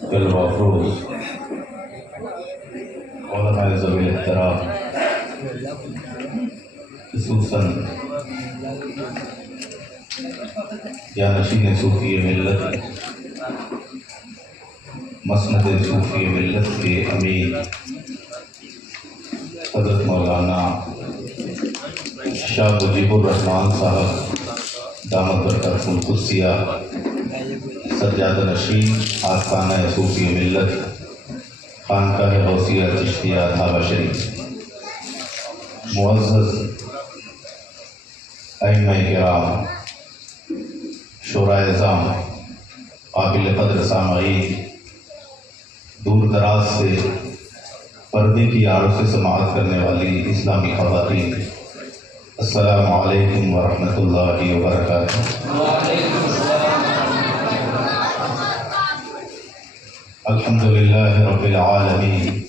جلوہ افروز علماء ذوی الاحترام، خصوصاً جانشین صوفی ملت، مسند صوفی ملت کے امیر حضرت مولانا شاہ مجیب الرحمن صاحب دامت برکاتہ القدسیہ، سجادہ نشین آستانہ صوفی ملت، خانقاہ غوثیہ چشتیہ دھابہ شریف، معزز ائمہ کرام، شورائے اعظام، قابل قدر سامعین، دور دراز سے پردے کی آڑ سے سماعت کرنے والی اسلامی خواتین، السلام علیکم ورحمۃ اللہ وبرکاتہ۔ الحمدللہ رب العالمین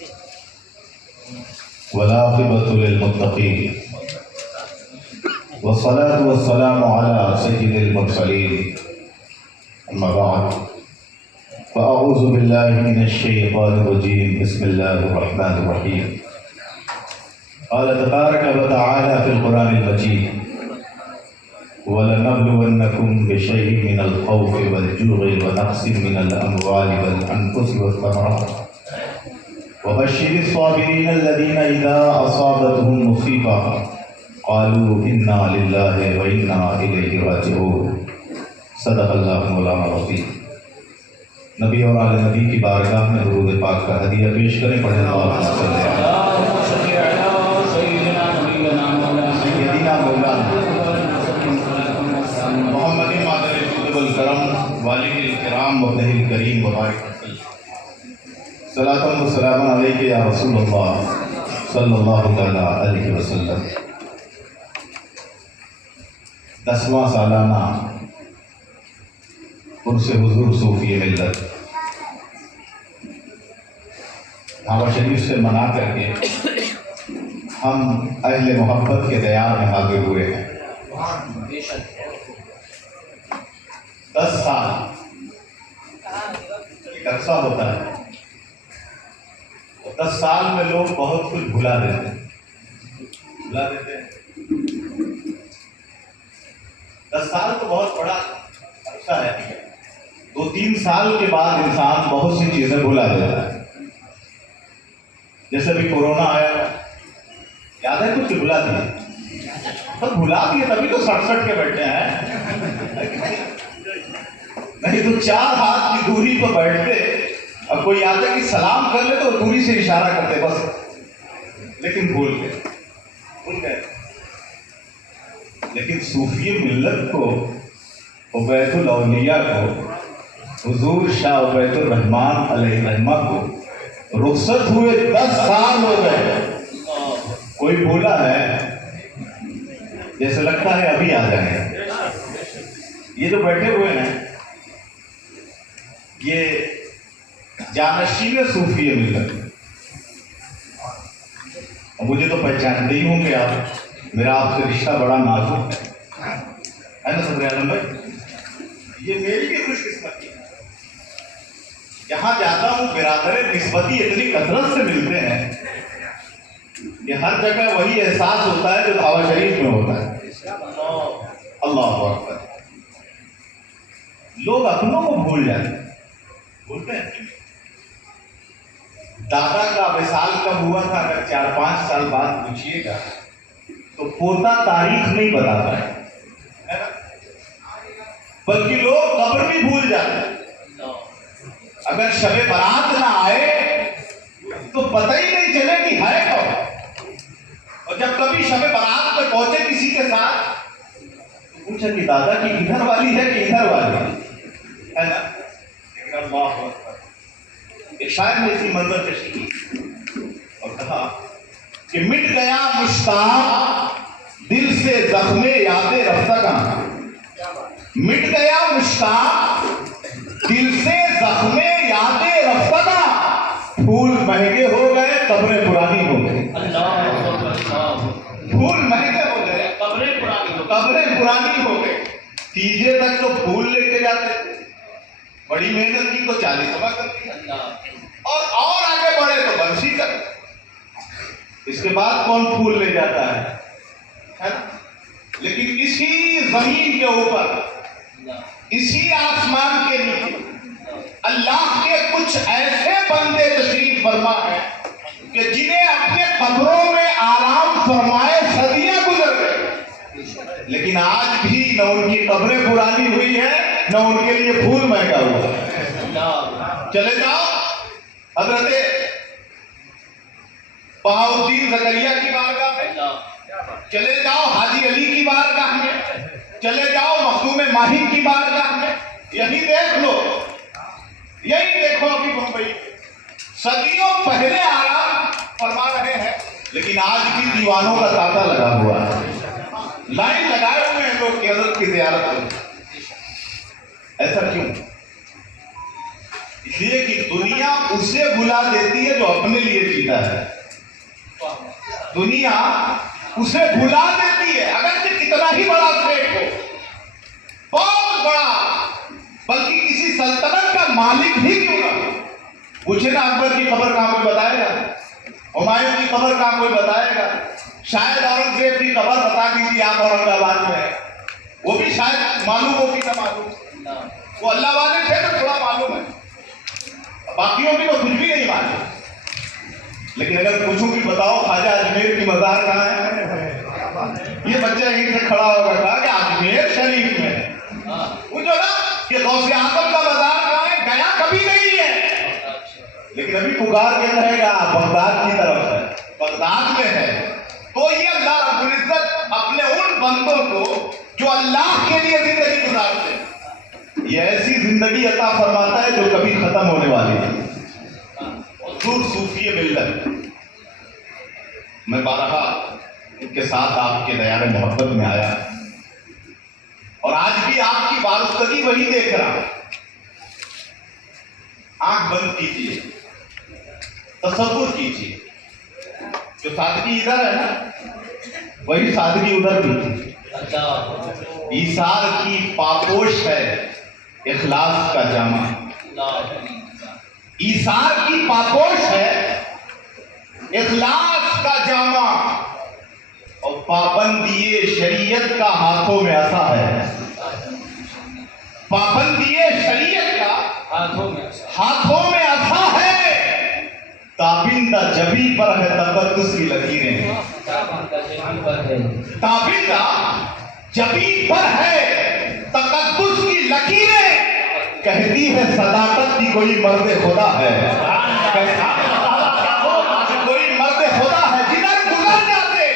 والعاقبۃ للمتقین والصلاة والسلام علی سید المرسلین، اما بعد فاعوذ باللہ من الشیطان الرجیم، بسم اللہ الرحمن الرحیم۔ قال تبارک وتعالی فی القرآن المجید وَلَنَبْلُوَنَّكُمْ بِشَيْءٍ مِّنَ الْخَوْفِ وَالْجُوعِ وَنَقْصٍ مِّنَ الْأَمْوَالِ وَالْأَنفُسِ وَالثَّمَرَاتِ وَبَشِّرِ الصَّابِرِينَ الَّذِينَ إِذَا أَصَابَتْهُم مُّصِيبَةٌ قَالُوا إِنَّا لِلَّهِ وَإِنَّا إِلَيْهِ رَاجِعُونَ۔ صدق اللہ مولانا العظیم۔ نبی اور آل نبی کی بارگاہ میں درود پاک کا ہدیہ پیش کریں، پڑھیں اللہم صلی سیدنا مولانا محمد مادر الجود والکرم والد الکرام وابنہ الکریم وبارک وسلم۔ صلاۃ و سلام علیک یا رسول اللہ صلی اللہ تعالی علیہ وسلم۔ 10واں سالانہ عرس حضور صوفی ملت دھابہ شریف سے منا کر کے ہم اہل محبت کے دیار میں حاضر ہوئے ہیں۔ 10 سال ایک عرصہ ہوتا ہے، 10 سال میں لوگ بہت کچھ بھلا دیتے ہیں۔ 10 سال تو بہت بڑا عرصہ ہے، 2-3 سال کے بعد انسان بہت سی چیزیں بھلا دیتا ہے۔ جیسے بھی کورونا آیا، یاد ہے کچھ بھلا دیا؟ تو بھلا دیے تبھی تو 67 کے بیٹھے ہیں، نہیں تو 4 ہاتھ کی دوری پہ بیٹھتے، اب کوئی آتا کہ سلام کر لے تو دوری سے اشارہ کرتے بس، لیکن بھول گئے۔ لیکن صوفی ملت کو، عبید الاولیاء کو، حضور شاہ عبید الرحمن علیہ الرحمہ کو رخصت ہوئے 10 سال ہو گئے، کوئی بولا ہے جیسے لگتا ہے ابھی آ جائیں۔ یہ جو بیٹھے ہوئے ہیں یہ جانشین صوفی ملت، مجھے تو پہچانتے ہی ہوں گے آپ، میرا آپ سے رشتہ بڑا نازک ہے نا صدر عالم بھائی؟ یہ میری بھی خوش قسمتی ہے، جہاں جاتا ہوں برادر نسبتی اتنی کثرت سے ملتے ہیں کہ ہر جگہ وہی احساس ہوتا ہے جو دھابہ شریف میں ہوتا ہے۔ اللہ اکبر۔ لوگ اپنوں کو بھول جاتے ہیں، بھولتے ہیں۔ دادا کا وصال کب ہوا تھا اگر 4-5 سال بعد پوچھیے گا تو پوتا تاریخ نہیں بتاتا ہے، بلکہ لوگ قبر بھی بھول جاتے ہیں۔ اگر شب برات نہ آئے تو پتہ ہی نہیں چلے کہ ہے کون، اور جب کبھی شب برات پہ پہنچے کسی کے ساتھ تو پوچھا کہ دادا کی ادھر والی ہے کہ ادھر والی ہے نا؟ اللہ اکبر۔ ایک شاعر نے اسی منظر کشی کی اور کہا کہ مٹ گیا مشتاق دل سے زخم یاد رفتگاں، مٹ گیا مشتاق دل سے زخم یاد رفتگاں، پھول مہنگے ہو گئے قبریں پرانی ہو گئی۔ پھول مہنگے ہو گئے قبریں پرانی ہو گئی۔ تیجے تک تو پھول لے کے جاتے تھے، بڑی محنت کی تو 40 سما کر دیا، اور آگے بڑھے تو برسی کر، اس کے بعد کون پھول لے جاتا ہے نا؟ لیکن اسی زمین کے اوپر، اسی آسمان کے نیچے اللہ کے کچھ ایسے بندے تشریف فرما ہے کہ جنہیں اپنے قبروں میں آرام فرمائے صدیاں گزر گئے، لیکن آج بھی نہ ان کی قبریں پرانی ہوئی ہے نہ ان کے لیے پھول مہنگا ہوا ہے۔ چلے جاؤ حضرت بہاؤالدین زکریا کی بارگاہ میں، چلے جاؤ حاجی علی کی بارگاہ میں، چلے جاؤ مخدوم ماہی کی بارگاہ میں، یہی دیکھ لو، یہی دیکھو ابھی بمبئی صدیوں پہلے آرام فرما رہے ہیں، لیکن آج بھی دیوانوں کا تانتا لگا ہوا ہے، لائن لگائے ہوئے ہیں لوگ کہ حضرت کی زیارت کریں۔ ایسا کیوں؟ اس لیے کہ دنیا اسے بھلا دیتی ہے جو اپنے لیے جیتا ہے، دنیا اسے بھلا دیتی ہے اگرچہ کتنا ہی بڑا سیٹ ہو، بہت بڑا، بلکہ کسی سلطنت کا مالک بھی کیوں نہ ہو۔ پوچھے نا اکبر کی قبر کہاں کوئی بتائے گا، ہمایوں کی قبر کہاں کوئی بتائے گا، شاید اورنگزیب کی قبر بتا دیجیے آپ اورنگ آباد میں ہے، وہ بھی شاید معلوم ہوگی نہ معلوم، وہ اللہ والے تھے تو تھوڑا معلوم ہے، باقیوں کی تو کچھ بھی نہیں معلوم۔ لیکن اگر پوچھوں کہ بتاؤ خواجہ اجمیر کی مزار کہاں ہے، یہ بچہ یہیں سے کھڑا ہو گیا کہ اجمیر شریف میں، پوچھو نا کہ غوث اعظم کا مزار کہاں ہے، گیا کبھی نہیں ہے، لیکن ابھی پکار کے رہے گا بغداد کی طرف ہے، بغداد میں ہے۔ تو یہ اللہ رب العزت اپنے ان بندوں کو جو اللہ کے لیے زندگی گزارتے ہیں، یہ ایسی زندگی عطا فرماتا ہے جو کبھی ختم ہونے والی نہیں۔ حضور صوفی ملت، میں بارہا ان کے ساتھ آپ کے دیار محبت میں آیا اور آج بھی آپ کی وابستگی وہی دیکھ رہا۔ آنکھ بند کیجیے، تصور کیجیے، جو سادگی ادھر ہے نا وہی سادگی ادھر بھی تھی۔ ایثار کی پاپوش ہے اخلاص کا جامع، ایثار کی پاپوش ہے اخلاص کا جامع، اور پابندی شریعت کا ہاتھوں میں عصا ہے، پابندی شریعت کا ہاتھوں میں عصا ہے، تابندہ جبی پر ہے تقدس کی لکیریں، تابندہ جبی پر ہے تقدس کی لکیریں، کہتی ہے صداقت کی کوئی مرد خدا ہے، کوئی مرد خدا ہے، جدھر گزر جاتے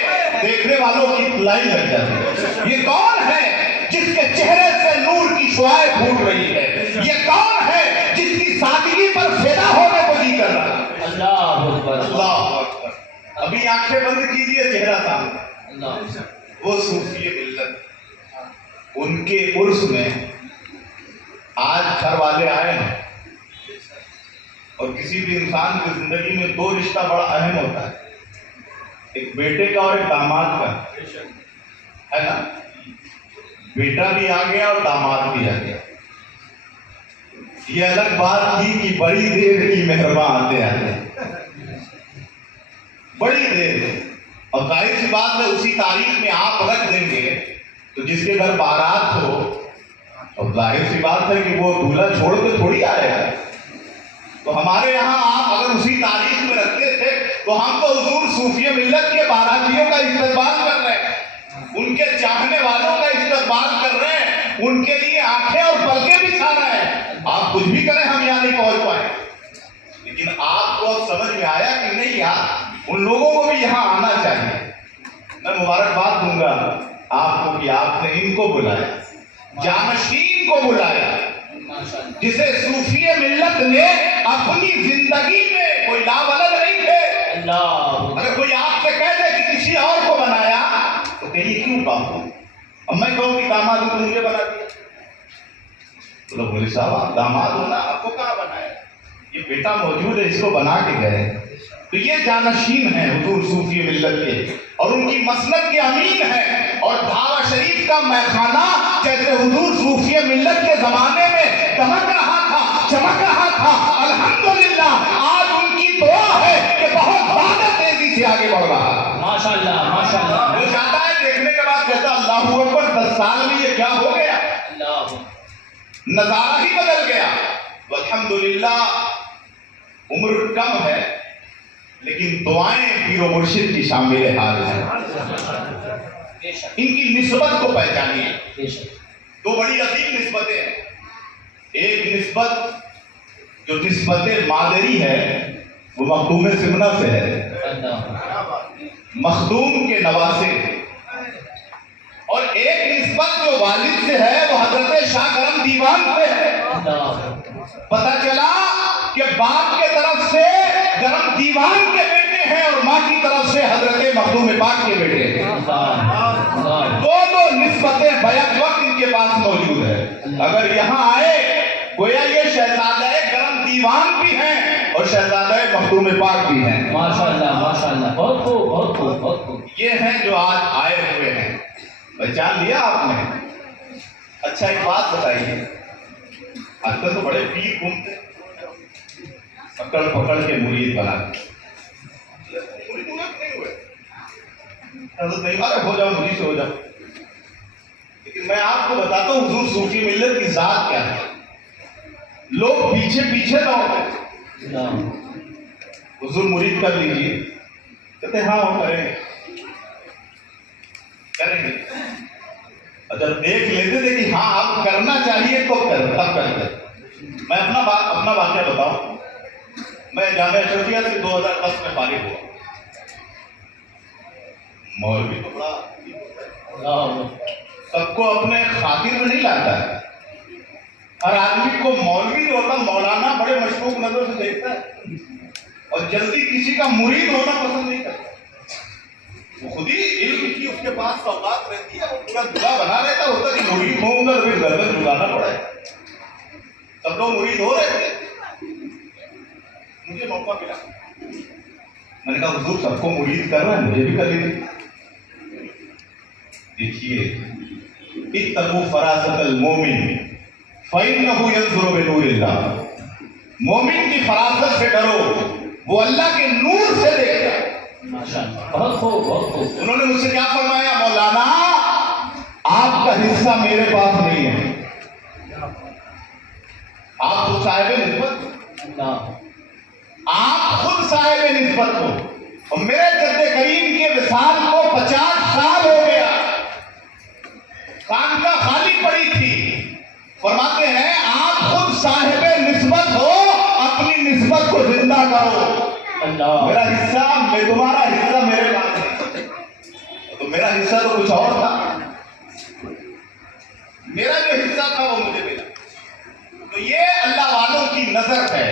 دیکھنے والوں کی اطلاعی لگ جاتی۔ یہ کون ہے جس کے چہرے سے نور کی شعاعیں پھوٹ رہی ہے؟ یہ کون ہے جس کی سادگی پر فدا ہونے کو جی کر رہا ہے؟ اللہ اکبر، اللہ اکبر۔ ابھی آنکھیں بند کیجئے، چہرہ سامنے، وہ صوفی ملت، ان کے عرس میں آج گھر والے آئے ہیں، اور کسی بھی انسان کی زندگی میں دو رشتہ بڑا اہم ہوتا ہے، ایک بیٹے کا اور ایک داماد کا، ہے نا؟ بیٹا بھی آ گیا اور داماد بھی آ گیا۔ یہ الگ بات تھی کہ بڑی دیر کی مہربان آتے آتے، بڑی دیر، اور ظاہر سی بات ہے اسی تاریخ میں آپ رکھ دیں گے تو جس کے گھر بارات ہو، اور ظاہر سی بات ہے کہ وہ دولہا چھوڑ کے تھوڑی آئے گا، تو ہمارے یہاں آپ اگر اسی تاریخ میں رکھتے تھے تو ہم تو حضور صوفی ملت کے باراتیوں کا استقبال کر رہے ہیں، ان کے چاہنے والوں کا استقبال کر رہے ہیں، ان کے لیے آنکھیں اور پلکیں بچھا رہے ہیں۔ آپ کچھ بھی کریں ہم یہاں نہیں پہنچ پائے، لیکن آپ کو اب سمجھ میں آیا کہ نہیں یار ان لوگوں کو بھی یہاں آنا چاہیے۔ میں مبارکباد دوں گا آپ کو کہ آپ نے ان کو بلایا، جانشین کو بلایا، جسے صوفی ملت نے اپنی زندگی میں کوئی لاولد نہیں تھے۔ اگر کوئی آپ سے کہہ دے کہ کسی اور کو بنایا تو کہیں کیوں کہوں؟ اب میں کہوں کہ داماد کو مجھے بنا دیا تو لوگ بولے صاحب آپ داماد ہونا آپ کو کہاں بنایا؟ یہ بیٹا موجود ہے اس کو بنا کے گئے۔ تو یہ جانشین ہیں حضور صوفی ملت کے، اور ان کی مسند کے امین ہیں، اور دھاوا شریف کا میخانہ جیسے حضور صوفی ملت کے زمانے میں دمک رہا تھا، چمک رہا تھا، الحمدللہ آج ان کی دعا ہے کہ بہت زیادہ تیزی سے آگے بڑھ رہا ہے۔ ماشاءاللہ ماشاءاللہ۔ وہ جاتا ہے دیکھنے کے بعد کہتا اللہ اکبر، 10 سال میں یہ کیا ہو گیا، اللہ نظارہ ہی بدل گیا۔ الحمدللہ عمر کم ہے لیکن دعائیں پیر و مرشد کی شامل حال ہیں۔ بے شک ان کی نسبت کو پہچانیے۔ بے شک۔ دو بڑی عظیم نسبتیں ہیں، ایک نسبت جو نسبت مادری ہے وہ مخدوم سمنہ سے ہے، مخدوم کے نواسے، اور ایک نسبت جو والد سے ہے وہ حضرت شاہ کرم دیوان سے ہے۔ پتہ چلا کہ باپ کے طرف سے کرم دیوان کے بیٹے ہیں اور ماں کی طرف سے حضرت مخدوم پاک کے بیٹے ہیں۔ دونوں نسبتیں بیک وقت ان کے پاس موجود ہے۔ اگر یہاں آئے گویا یہ شہزادہ کرم دیوان بھی ہیں اور شہزادہ مخدوم پاک بھی ہیں۔ ماشاءاللہ ماشاءاللہ، بہت خوب بہت خوب بہت خوب۔ یہ ہیں جو آج آئے ہوئے ہیں، پہچان لیا آپ نے؟ اچھا ایک بات بتائیے، آج کل تو بڑے پیر گھومتے پکڑ پکڑ کے مرید بنا ہو جاؤ مرید سے ہو جاؤ، لیکن میں آپ کو بتاتا ہوں حضور صوفی ملت کی ذات کیا ہے۔ لوگ پیچھے پیچھے نہ ہوتے، حضور مرید کر لیجیے، کہتے ہیں ہاں وہ کریں گے، اگر دیکھ لیتے تھے کہ ہاں آپ کرنا چاہیے تو تب کرتے۔ میں اپنا واقعہ بتاؤں، میں جامعہ اشرفیہ سے 2010 میں فارغ ہوا۔ مولوی تو بڑا سب کو اپنے خاطر میں نہیں لاتا ہے، ہر آدمی کو مولوی جو ہوتا مولانا بڑے مشکوک نظر سے دیکھتا ہے اور جلدی کسی کا مرید ہونا پسند نہیں کرتا۔ وہ خود ہی علم کی اس کے پاس سوغات رہتی ہے، وہ پورا دعا بنا رہتا ہوتا کہ مرید ہوں گا تو پھر گھر میں جگانا پڑے۔ سب لوگ مرید ہو رہے تھے، مجھے موقع ملا، میں نے کہا حضور سب کو مرید کر رہا ہے، مجھے بھی کر لیجیے۔ دیکھیے اتقوا فراست المومن فإنه ينظر بنور اللہ، مومن کی فراست سے ڈرو، وہ اللہ کے نور سے دیکھتا ہے۔ بہت خوب بہت خوب۔ انہوں نے مجھ سے کیا فرمایا، مولانا آپ کا حصہ میرے پاس نہیں ہے، آپ خود صاحب نسبت، آپ خود صاحب نسبت ہو، اور میرے جد کریم کے وصال کو 50 سال ہو گیا، خانقاہ خالی پڑی تھی۔ فرماتے ہیں آپ خود صاحب نسبت ہو، اپنی نسبت کو زندہ کرو۔ میرا حصہ، تمہارا حصہ میرے پاس ہے، تو میرا حصہ تو کچھ اور تھا، میرا جو حصہ تھا وہ مجھے ملا۔ تو یہ اللہ والوں کی نظر ہے۔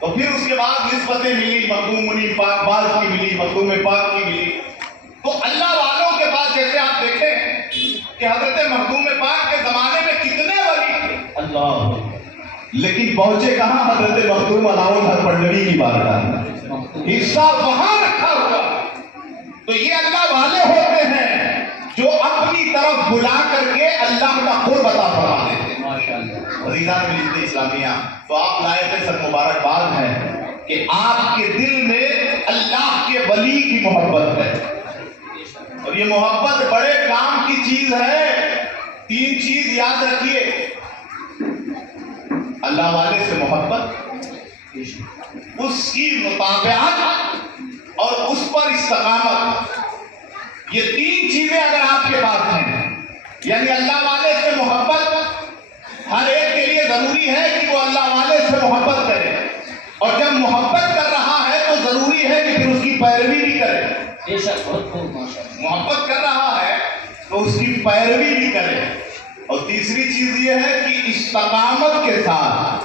تو پھر اس کے بعد نسبتیں ملی، مخدوم منی پاک باز کی ملی، مخدوم پاک کی ملی۔ تو اللہ والوں کے پاس جیسے آپ دیکھیں کہ حضرت مخدوم پاک کے زمانے میں کتنے ولی تھے، اللہ، لیکن پہنچے کہاں، حضرت مخدوم علاؤ ہر پنڈری کی بارگاہ میں، حصہ وہاں رکھا ہوا۔ تو یہ اللہ والے ہوتے ہیں جو اپنی طرف بلا کر کے اللہ کا قرب عطا فرما دیتے ہیں۔ عزیزان ملت اسلامیہ، تو آپ لائے تھے سر مبارکباد ہے کہ آپ کے دل میں اللہ کے ولی کی محبت ہے، اور یہ محبت بڑے کام کی چیز ہے۔ 3 چیز یاد رکھیے، اللہ والے سے محبت، اس کی مطابعت اور اس پر استقامت، یہ 3 چیزیں اگر آپ کے پاس ہیں، یعنی اللہ والے سے محبت ہر ایک کے لیے ضروری ہے کہ وہ اللہ والے سے محبت کرے، اور جب محبت کر رہا ہے تو ضروری ہے کہ پھر اس کی پیروی بھی کرے۔ بے شک، بہت خوب، ماشاءاللہ۔ محبت کر رہا ہے تو اس کی پیروی بھی کرے، اور تیسری چیز یہ ہے کہ استقامت کے ساتھ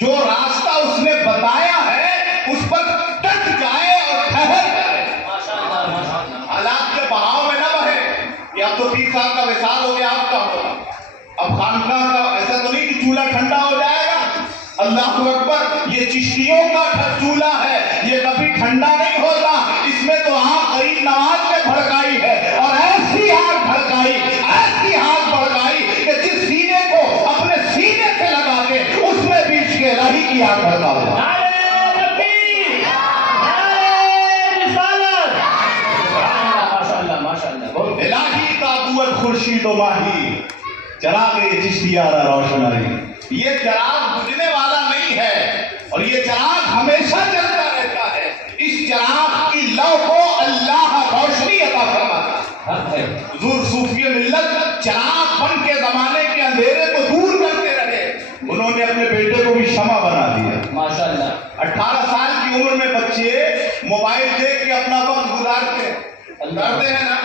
جو راستہ اس نے بتایا ہے اس پر ڈٹ جائے اور ٹھہر جائے، حالات کے بہاؤ میں نہ بہے کہ اب تو 30 سال کا وصال ہو گیا، اب کا ہوگا، اب خانقاہ کا ایسا تو نہیں کہ چولہا ٹھنڈا ہو جائے گا۔ اللہ اکبر، یہ چشتیوں کا چولہا ہے، یہ کبھی ٹھنڈا نہیں ہوتا، اس میں تو آگ غریب نواز نے بھڑکائی ہے، اور ایسی آگ بھڑکائی، ایسی آگ بھڑکائی کہ جس سینے کو اپنے سینے سے لگا کے اس میں بھی الہی کی آگ بھڑکا ہوا. نعرہ تکبیر، نعرہ رسالت. ماشاءاللہ ماشاءاللہ بہت الہی تابوت خورشید و ماہی چراغ چشتیارہ روشنائی. یہ چراغ بجھنے والا نہیں ہے اور یہ چراغ ہمیشہ جلتا رہتا ہے. اس چراغ کی لو کو اللہ روشنی عطا فرماتا ہے. حق ہے. حضور صوفی ملت چراغ بن کے زمانے کے اندھیرے کو دور کرتے رہے. انہوں نے اپنے بیٹے کو بھی شمع بنا دیا. ماشاءاللہ 18 سال کی عمر میں بچے موبائل دیکھ کے اپنا وقت گزارتے کرتے ہیں نا.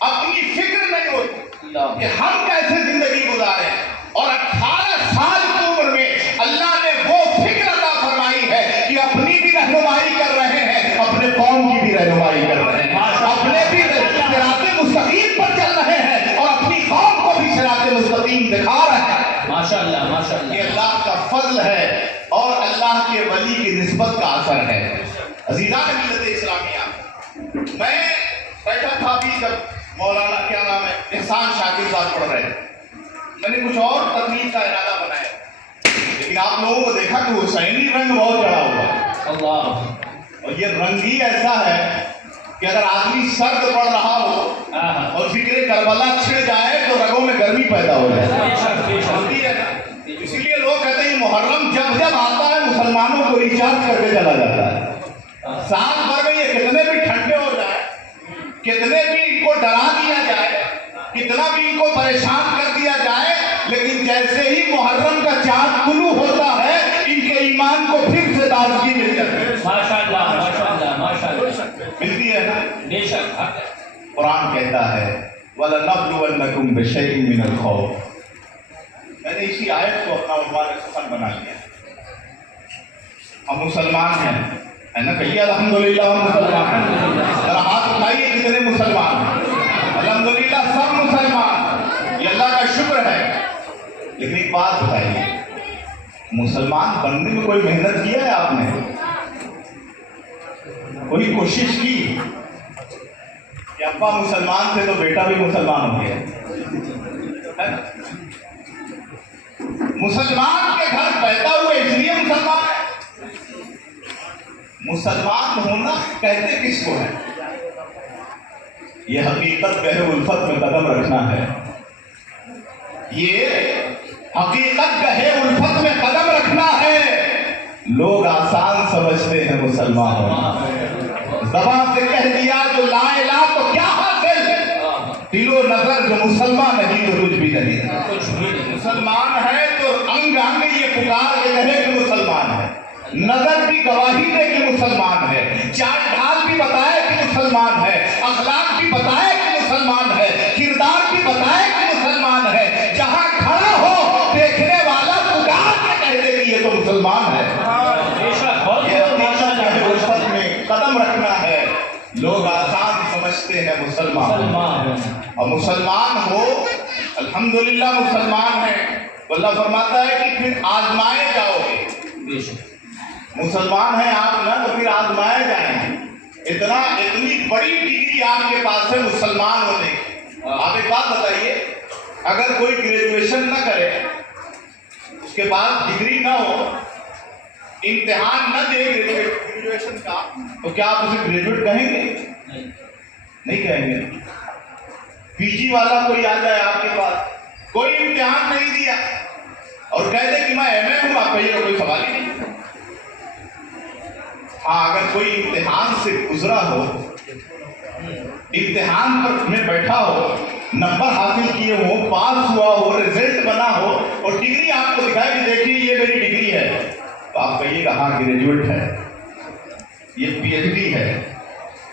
اپنی فکر نہیں ہوتی اللہ کہ ہم کیسے زندگی گزاریں. اور 18 سال کی عمر میں اللہ نے وہ فکر عطا فرمائی ہے کہ اپنی بھی رہنمائی کر رہے ہیں, اپنے قوم کی بھی رہنمائی کر رہے ہیں, اپنے بھی صراط مستقیم پر چل رہے ہیں اور اپنی قوم کو بھی صراط مستقیم دکھا رہے ہیں. ماشاءاللہ ماشاءاللہ. یہ اللہ کا فضل ہے اور اللہ کے ولی کی نسبت کا اثر ہے. عزیزان ملت اسلامیہ, میں بیٹھا تھا ابھی جب مولانا کیا نام ہے احسان شاکر صاحب پڑھ رہے ہیں. میں نے کچھ اور تقریر کا ارادہ بنایا, لیکن آپ لوگوں کو دیکھا کہ حسینی رنگ بہت چڑھا ہوا ہے. اللہ اور یہ رنگ ہی ایسا ہے کہ اگر آدمی سرد پڑ رہا ہو اور فکر کربلا چھڑ جائے تو رگوں میں گرمی پیدا ہو جائے. بے شک بے شک. ہوتی ہے نا. اسی لیے لوگ کہتے ہیں محرم جب جب آتا ہے مسلمانوں کو ریچارج کر کے چلا جاتا ہے. سال بھر میں یہ کتنے بھی ٹھنڈے ہو جائے, کتنے بھی ان کو ڈرا دیا جائے, کتنا بھی ان کو پریشان کر دیا جائے, لیکن جیسے ہی محرم کا چاند طلوع ہوتا ہے ان کے ایمان کو پھر سے تازگی مل جاتی ہے. ماشاءاللہ ماشاءاللہ ماشاءاللہ. ملتی ہے نا. بے شک حق ہے. قرآن کہتا ہے وَلَنَبْلُوَنَّكُمْ بِشَيْءٍ مِّنَ الْخَوْفِ. میں نے اسی آیت کو اپنا عنوان سخن بنا لیا. ہم مسلمان ہیں, ہے نا. کہیے الحمدللہ ہم مسلمان ہیں. ذرا ہاتھ اٹھائیے کتنے مسلمان ہیں. الحمدللہ سب مسلمان, یہ اللہ کا شکر ہے. لیکن ایک بات بتائیے, مسلمان بننے میں کوئی محنت کیا ہے آپ نے؟ کوئی کوشش کی کہ ابا مسلمان تھے تو بیٹا بھی مسلمان ہو گیا؟ مسلمان کے گھر پیدا ہوئے اس لیے مسلمان ہے. مسلمان ہونا کہتے کس کو ہے؟ یہ حقیقت گہے الفت میں قدم رکھنا ہے. یہ حقیقت گہے الفت میں قدم رکھنا ہے. لوگ آسان سمجھتے ہیں مسلمان ہونا. زبان سے کہہ دیا جو لا الہ تو کیا حاصل, دل و نظر جو مسلمان نہیں تو کچھ بھی نہیں. کچھ بھی نہیں. مسلمان ہے تو انگ انگ یہ پکار کے کہے کہ مسلمان ہے. نظر بھی گواہی دے کہ مسلمان ہے. چال ڈھال بھی بتائے کہ مسلمان ہے. اخلاق بھی بتائے کہ مسلمان ہے. کردار بھی بتائے کہ مسلمان ہے. جہاں کھڑا ہو دیکھنے والا پکار کے کہہ دے کہ یہ تو مسلمان ہے. بے شک بہت یہ بہت حقیقت ماشاءاللہ. ہے, میں قدم رکھنا ہے. لوگ آسان سمجھتے ہیں مسلمان, مسلمان اور مسلمان ہو الحمدللہ مسلمان ہیں. اللہ فرماتا ہے کہ پھر آزمائے جاؤ گے. بے شک. مسلمان ہیں آپ نا تو پھر آزمائے جائیں گے. اتنی بڑی ڈگری آپ کے پاس ہے مسلمان ہونے کی. آپ ایک بات بتائیے, اگر کوئی گریجویشن نہ کرے, اس کے پاس ڈگری نہ ہو, امتحان نہ دے گریجویشن کا, تو کیا آپ اسے گریجویٹ کہیں گے؟ نہیں. نہیں کہیں گے. پی جی والا کوئی آ جائے آپ کے پاس, کوئی امتحان نہیں دیا اور کہہ دے کہ میں ایم اے ہوں, آپ کہیے گا کوئی سوال ہی نہیں. ہاں اگر کوئی امتحان سے گزرا ہو, امتحان پر میں بیٹھا ہو, نمبر حاصل کیے ہو, پاس ہوا ہو, رزلٹ بنا ہو اور ڈگری آپ کو دکھائے کہ دیکھیے یہ میری ڈگری ہے, تو آپ کہیے گا ہاں گریجویٹ ہے, یہ پی ایچ ڈی ہے,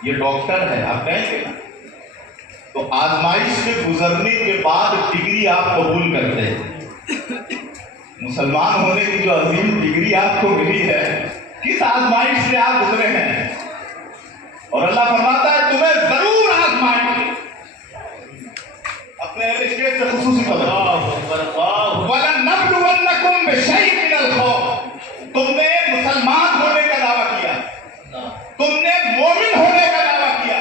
یہ ڈاکٹر ہے, آپ کہیں گے. تو آزمائش سے گزرنے کے بعد ڈگری آپ قبول کرتے ہیں. مسلمان ہونے کی جو عظیم ڈگری آپ کو ملی ہے, کس آزمائش سے آپ گزرے ہیں؟ اور اللہ فرماتا ہے تمہیں ضرور آزمائیں گے. اپنے اہل اسٹیٹ سے خصوصی خبر, وَلَنَبْلُوَنَّكُمْ بِشَيْءٍ مِّنَ الْخَوْفِ. تم نے مسلمان ہونے کا دعویٰ کیا, تم نے مومن ہونے کا دعویٰ کیا,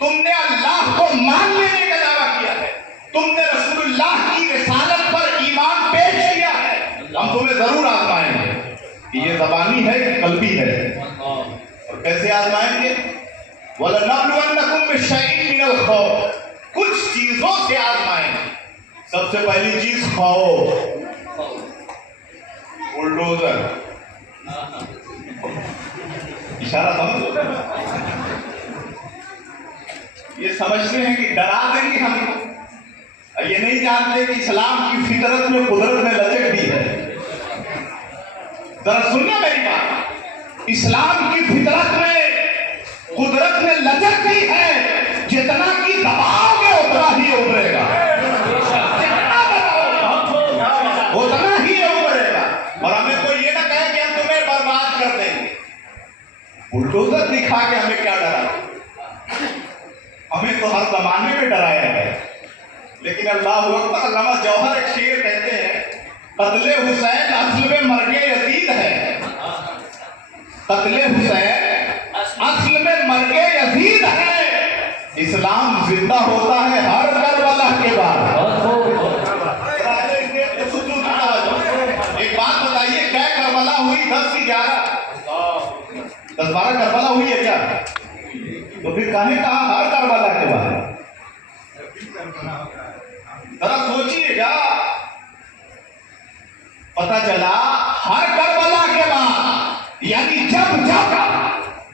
تم نے اللہ کو مان لینے کا دعویٰ کیا ہے, تم نے رسول اللہ کی رسالت پر ایمان پیش کیا ہے, ہم تمہیں ضرور آزمائیں گے. زبانی ہے کہ قلبی ہے؟ اور کیسے آزمائیں گے؟ وَلَنَبْلُوَنَّكُمْ بِشَيْءٍ مِّنَ الْخَوْفِ، کچھ چیزوں سے آزمائیں گے۔ سب سے پہلی چیز خوف، بلڈوزر، اشارہ سمجھو، یہ سمجھتے ہیں کہ ڈرا دیں گے ہم کو، یہ نہیں جانتے کہ اسلام کی فطرت میں قدرت میں لچک بھی ہے۔ ذرا سننا میری بات، اسلام کی فطرت میں قدرت میں لچک بھی ہے، جتنا کی دباؤ گے اتنا ہی ابھرے گا، جتنا دباؤ اتنا ہی ابھرے گا۔ اور ہمیں کوئی یہ نہ کہے کہ ہم تمہیں برباد کر دیں گے، بلڈوزر دکھا کے ہمیں کیا ڈرا؟ ہمیں تو ہر زمانے میں ڈرایا ہے، لیکن اللہ اکبر، علامہ جوہر ایک شعر کہتے ہیں، قتل حسین اصل میں مرگ یزید ہے، قتل حسین اصل میں مرگ یزید ہے، اسلام زندہ ہوتا ہے ہر کربلا کے بعد۔ ایک بات بتائیے، کیا کربلا ہوئی؟ 10 سے 11، 10-12 کربلا ہوئی ہے کیا؟ تو پھر کہاں ہر کربلا کے بعد؟ ذرا سوچیے گا، پتہ چلا ہر کربلا کے بعد، یعنی جب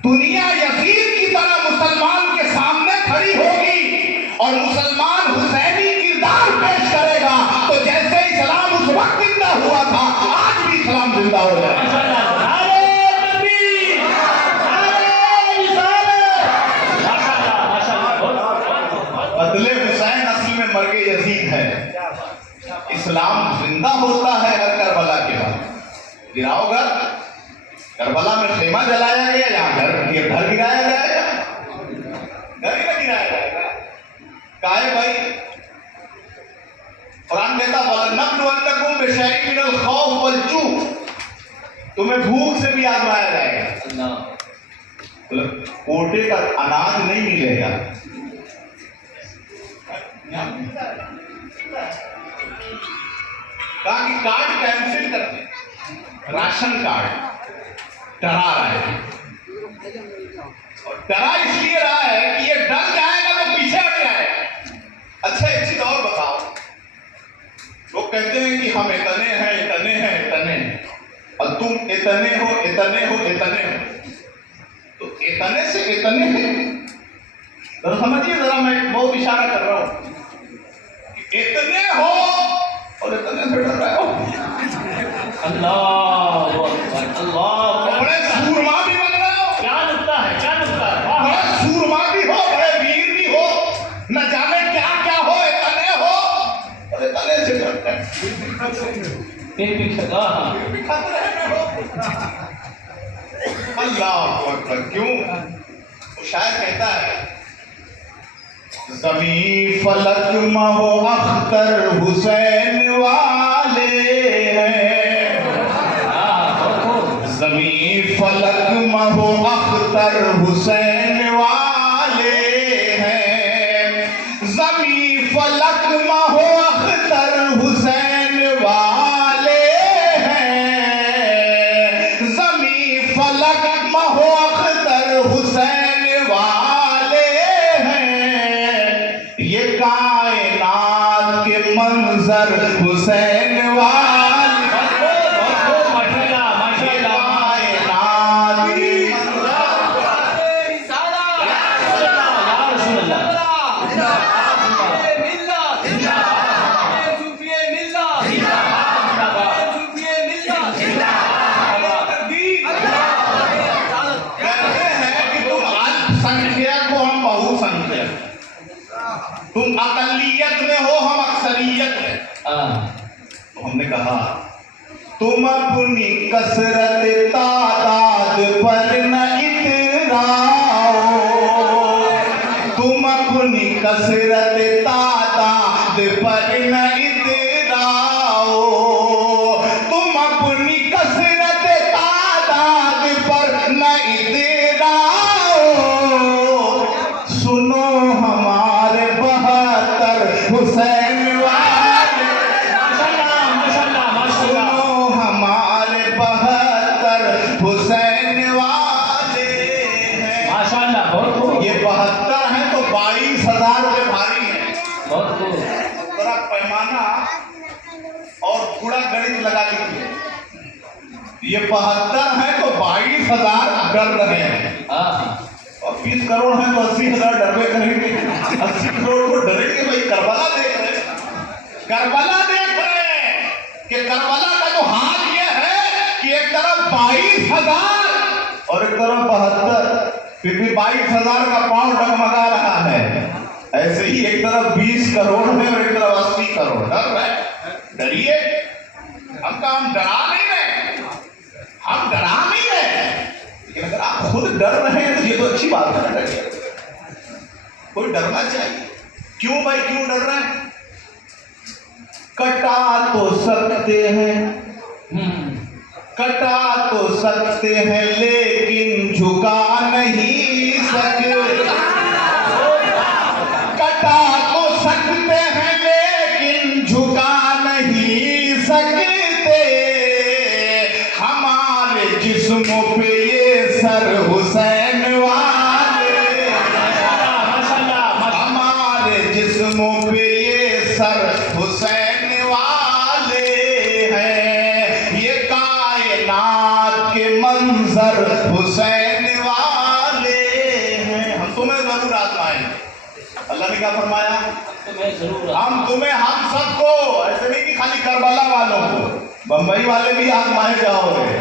دنیا یزید کی طرح مسلمان کے سامنے کھڑی ہوگی اور مسلمان حسینی کردار پیش کرے گا، تو جیسے اسلام اس وقت زندہ ہوا تھا، آج بھی اسلام زندہ ہو جائے گا۔ قتل حسین اصل میں مرگ یزید ہے، اسلام زندہ ہوتا ہے ہر کربلا کے بعد۔ گراؤ گھر، کربلا میں خیمہ جلایا گیا، یہاں گھر گرایا جائے گا، گھر ہی نہ گرایا جائے گا۔ کہے بھائی، قرآن کہتا وَلَنَبْلُوَنَّكُمْ بِشَيْءٍ مِّنَ الْخَوْفِ وَالْجُوعِ، تمہیں بھوک سے بھی آزمایا جائے گا، کوٹے کا اناج نہیں ملے گا، کہا کہ کارڈ کینسل کر دیں، راشن کارڈ ڈرا رہا ہے، اور ڈرا اس لیے رہا ہے کہ یہ ڈر جائے گا تو پیچھے ہٹ جائے گا۔ اچھا ایک چیز اور بتاؤ، لوگ کہتے ہیں کہ ہم اتنے ہیں، اور تم اتنے ہو، تو اتنے سے اتنے ہیں، ذرا سمجھیے، ذرا میں بہت اشارہ کر رہا ہوں، اتنے ہو اور اتنے سے ڈر رہے ہو۔ اللہ اللہ، بڑے سورما بھی بن رہے ہو، کیا نکتہ ہے، بڑے سورما بھی ہو، بڑے ویر بھی ہو، نہ جانے کیا ہو، اتنے ہو اور اتنے سے ڈرتے اللہ اکبر۔ کیوں؟ شاعر کہتا ہے، زمین فلک مہو اختر حسین والے ہیں، زمین فلک مہو اختر حسین والے ہیں، زمین فلک مہو اختر حسین والے ہیں، زمین فلک مہو اختر حسین والے ہیں، یہ کائنات کے منظر حسین والے، تم اقلیت میں ہو، ہم اکثریت میں۔ تو ہم نے کہا تم اپنی کثرت تعداد پر نہ اتراؤ، تم اپنی کثرت تعداد پر نہ اتراؤ، تم اپنی کثرت تعداد پر نہ اتراؤ، سنو ہمارے 72 حسین والے، سنو ہمارے 72 یہ 72 ہے تو 22,000 ڈر رہے ہیں، اور 20 کروڑ ہیں تو 80,000 ڈربے کریں گے. 80 کروڑ کو ڈریں گے بھائی. کربلا دیکھ رہے ہیں، کربلا دیکھ رہے ہیں کہ کربلا کا جو حال یہ ہے کہ ایک طرف 22,000 اور ایک طرف 72، پھر بھی 22,000 کا پاؤں ڈگمگا رہا ہے. ایسے ہی ایک طرف 20 کروڑ ہے اور ایک طرف 80 کروڑ. ڈر رہے، ڈریے. ہم کا ہم ڈرا نہیں رہے، ہم ڈرا نہیں رہے، لیکن اگر آپ خود ڈر رہے ہیں تو یہ تو اچھی بات ہے. ڈریے، کوئی ڈرنا چاہیے. کیوں بھائی کیوں ڈر رہے ہیں؟ کٹا تو سکتے ہیں، کٹا تو سکتے ہیں لیکن جھکا نہیں سکتے. کٹا تو سکتے ہیں لیکن جھکا نہیں سکتے. ہمارے جسم پہ یہ سر حسین والے، ہمارے جسم پہ یہ سر حسین والے ہیں. یہ کائنات کے منظر حسین والے ہیں. ہم تمہیں ضرور آزمائیں. اللہ نے کیا فرمایا؟ ہم تمہیں، ہم سب کو، ایسے نہیں کہ خالی کربلا والوں کو، بمبئی والے بھی آزمائے جاؤ گے،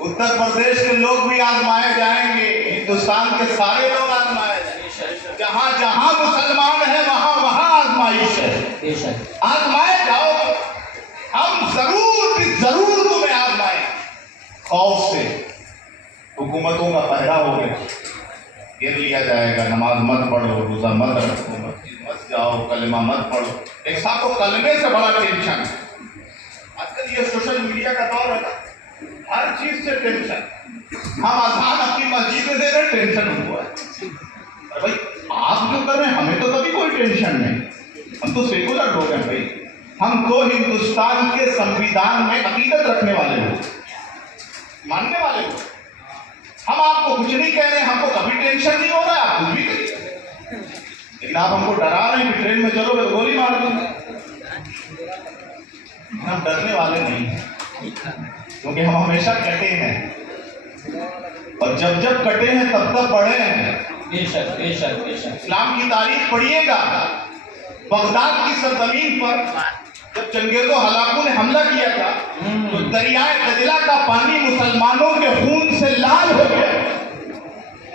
اتر پردیش کے لوگ بھی آزمائے جائیں گے، ہندوستان کے سارے لوگ آزمائے جائیں گے. جہاں جہاں مسلمان ہیں وہاں وہاں آزمائش ہے. آزمائے جاؤ. ہم ضرور تمہیں آزمائیں. خوف سے حکومتوں کا پہرا ہو گیا، گر لیا جائے گا، نماز مت پڑھو، روزہ مت رکھو، مسجد مت جاؤ، کلمہ مت پڑھو. ایک صاحب کو کلمے سے بڑا ٹینشن ہے. آج کل یہ سوشل میڈیا کا دور ہے نا، ہر چیز سے ٹینشن. ہم اذان اپنی مسجد میں دے رہے ہیں، ٹینشن ہوا ہے. بھائی آپ جو کر رہے ہیں ہمیں تو کبھی کوئی ٹینشن نہیں. ہم تو سیکولر لوگ ہیں بھائی. ہم تو ہندوستان کے سمویدھان میں عقیدت رکھنے والے لوگ، ماننے والے لوگ. ہم آپ کو کچھ نہیں کہہ رہے، ہم کو کبھی ٹینشن نہیں ہو رہا ہے، آپ کچھ بھی کریے. لیکن آپ ہم کو ڈرا رہے ہیں کہ ٹرین میں چلو گے تو گولی مار دیں گے. ہم ڈرنے والے نہیں ہیں، کیونکہ ہم ہمیشہ کٹے ہیں، اور جب جب کٹے ہیں تب تک بڑھے ہیں. بے شک بے شک بے شک. اسلام کی تاریخ پڑھیے گا. بغداد کی سرزمین پر جب چنگیز و ہلاکوں نے حملہ کیا تھا تو دریائے دجلہ کا پانی مسلمانوں کے خون سے لال ہو گیا،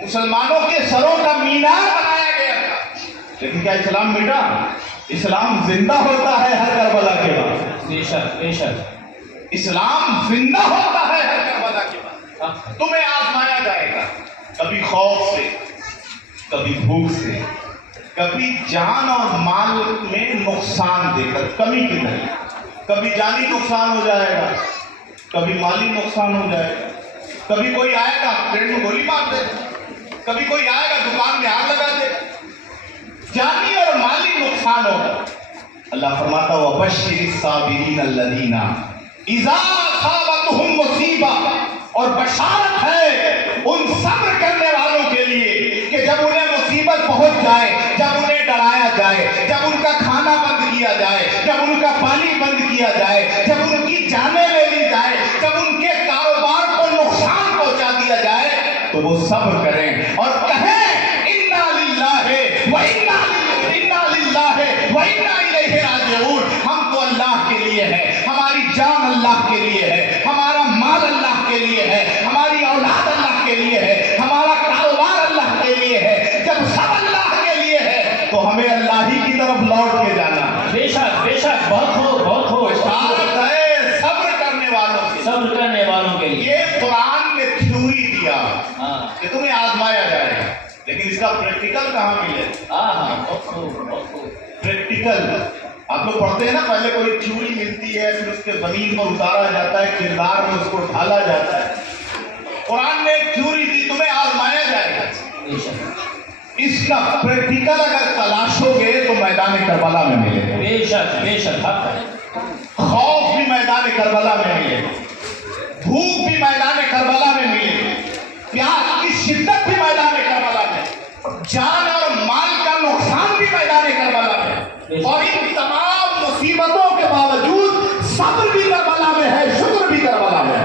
مسلمانوں کے سروں کا مینار بنایا گیا تھا. لیکن کیا اسلام مٹا؟ اسلام زندہ ہوتا ہے ہر کربلا کے بعد. بے شک بے شک. اسلام زندہ ہوتا ہے ہر کربلا کے بعد. تمہیں آزمایا جائے گا، کبھی خوف سے، کبھی بھوک سے، کبھی جان اور مال میں نقصان دے کر، کمی کی نہیں. کبھی جانی نقصان ہو جائے گا، کبھی مالی نقصان ہو جائے گا. کبھی کوئی آئے گا ٹرین میں گولی مار دے گا، کبھی کوئی آئے گا دکان میں آگ لگا دے گا. جانی اور مالی نقصان ہوگا. اللہ فرماتا وَبَشِّرِ الصَّابِرِينَ الَّذِينَ إِذَا أَصَابَتْهُمْ مُصِیبَۃٌ، اور بشارت ہے ان صبر کرنے والوں کے لیے کہ جب انہیں مصیبت پہنچ جائے، جب انہیں ڈرایا جائے، جب ان کا کھانا بند کیا جائے، جب ان کا پانی بند کیا جائے، جب ان کی جانیں لے لی جائے، جب ان کے کاروبار کو نقصان پہنچا دیا جائے، تو وہ صبر کریں اور کہیں اِنَّا لِلَّهِ وَإِنَّا إِلَيْهِ راجعون. ہم تو اللہ کے لیے ہے، ہماری جان اللہ کے لیے ہے، ہمارا مال اللہ کے لیے ہے، ہماری اولاد اللہ کے لیے ہے، ہمارا کاروبار اللہ کے لیے ہے. جب سب اللہ کے لیے ہے تو ہمیں اللہ ہی کی طرف لوٹ کے جانا. بے شک بے شک. بہت ہو بہت ہو. بشارت ہے صبر کرنے والوں کی. صبر کرنے والوں کے لیے. یہ قرآن نے تھیوری دیا کہ تمہیں آزمایا جائے گا، لیکن اس کا پریکٹیکل کہاں ملے؟ بہت ہو بہت ہو. پریکٹیکل آپ لوگ پڑھتے ہیں نا، پہلے کوئی تھیوری ملتی ہے، پھر اس کے زمین پر اتارا جاتا ہے، کردار میں اس کو ڈھالا جاتا ہے. قرآن نے ایک تھیوری دی، تمہیں آزمایا جائے گا. اس کا پریکٹیکل اگر تلاشو گے تو میدان کربلا میں ملے گا. بے شک بے شک. حق ہے. خوف بھی میدان کربلا میں ملے گا، بھوک بھی میدان کربلا میں ملے گی، پیاس کی شدت بھی میدان کربلا میں، جان اور مال کا نقصان بھی میدان کربلا میں. اور ان تمام مصیبتوں کے باوجود صبر بھی کربلا میں ہے، شکر بھی کربلا میں ہے.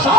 100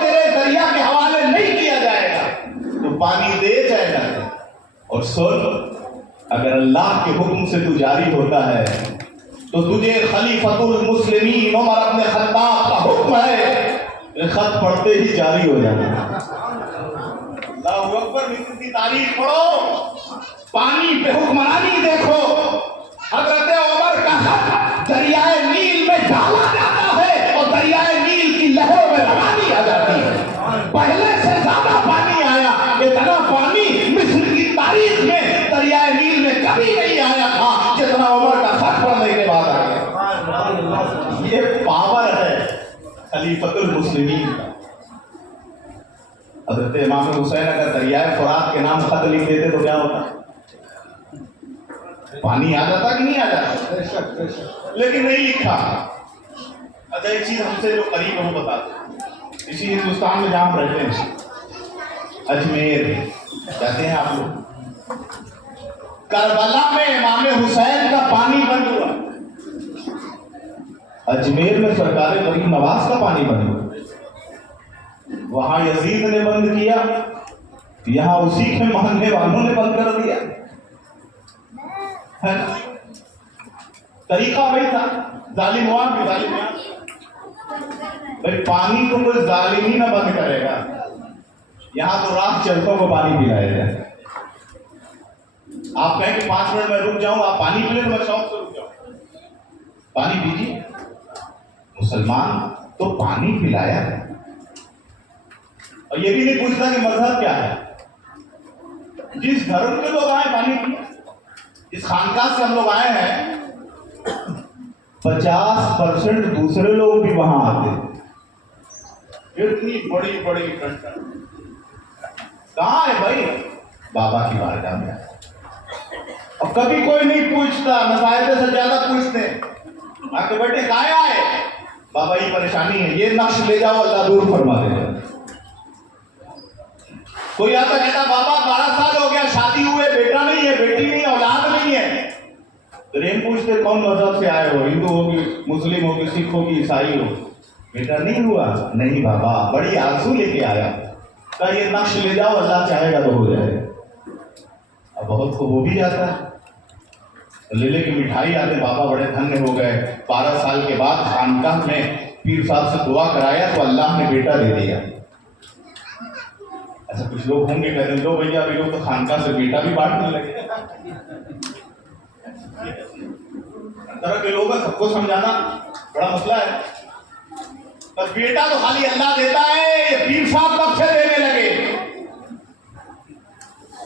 تیرے دریا کے حوالے نہیں کیا جائے گا تو پانی دے چاہے نہ دے. اور سن، اگر اللہ کے حکم سے تو جاری ہوتا ہے تو تجھے خلیفۃ المسلمین عمر ابن خطاب کا حکم ہے کہ خط پڑھتے ہی جاری ہو جانا. اللہ اکبر. مصر کی تاریخ پڑھو، پانی پہ حکمرانی دیکھو. حضرت عمر کا خط دریائے نیل میں ڈالا جاتا ہے اور دریائے نیل کی لہروں میں روانی آ جاتی ہے. پہلے سے زیادہ پانی آیا. اتنا پانی مصر کی تاریخ میں دریائے نیل میں کبھی نہیں آیا تھا جتنا عمر کا خط پڑھنے کے بعد آیا. یہ پاور ہے خلیفۃ المسلمین کا. حضرت امام حسین اگر دریائے فرات کے نام خط لکھ دیتے تو کیا ہوتا؟ پانی آ جاتا کہ نہیں آ جاتا؟ لیکن نہیں لکھا. اچھا ایک چیز ہم سے جو قریب ہے وہ بتاتے. اسی ہندوستان میں جہاں ہم رہتے ہیں اجمیر جاتے ہیں آپ لوگ. کربلا میں امام حسین کا پانی بند ہوا. اجمیر میں سرکار غریب نواز کا پانی بند ہوا. وہاں یزید نے بند کیا، یہاں اسی کے محلے والوں نے بند کر دیا. طریقہ وہی تھا. ظالم ہوا بھی ظالم ہوا. بھائی پانی تو کوئی ظالم ہی نہ بند کرے گا. یہاں تو راہ چلتوں کو پانی پلایا جائے. آپ کہیں کہ 5 منٹ میں رک جاؤں، آپ پانی پلے تو میں شوق سے رک جاؤں. پانی پیجیے. مسلمان تو پانی پلایا ہے اور یہ بھی نہیں پوچھتا کہ مذہب کیا ہے. جس دھرم کے لوگ آئے پانی پیے. اس خانقاہ سے ہم لوگ آئے ہیں 50% دوسرے لوگ بھی وہاں آتے. اتنی بڑی بڑی کنٹر کہاں ہے بھائی؟ بابا کی بارگاہ میں. اب کبھی کوئی نہیں پوچھتا، مسائل سے زیادہ پوچھتے ہیں آ کے بیٹے کہاں آئے؟ بابا یہ پریشانی ہے، یہ نقش لے جاؤ اللہ دور فرما دے گا. کوئی آتا کہتا بابا 12 سال ہو گیا شادی ہوئے، بیٹا نہیں ہے، بیٹی نہیں ہے، اولاد نہیں ہے. ریم پوچھتے کون مذہب سے آئے ہو؟ ہندو ہو کہ مسلم ہو کہ سکھ ہو کہ عیسائی ہو؟ بیٹا نہیں ہوا. نہیں بابا بڑی آرزو لے کے آیا. کہا یہ نقش لے جاؤ اللہ چاہے گا تو ہو جائے. اب بہت کو ہو بھی جاتا ہے. لے لے کے مٹھائی آتے. بابا بڑے دھنیہ ہو گئے. 12 سال کے بعد خانقاہ میں پیر صاحب سے دعا کرایا تو اللہ نے بیٹا دے دیا. اچھا کچھ لوگ ہوں گے کہتے ہیں لو بھیا ابھی لوگ تو خانقاہ سے بیٹا بھی بانٹنے لگے. طرح کے لوگ سب کو سمجھانا بڑا مسئلہ ہے. بس بیٹا تو خالی اللہ دیتا ہے، پیر صاحب کب سے دینے لگے؟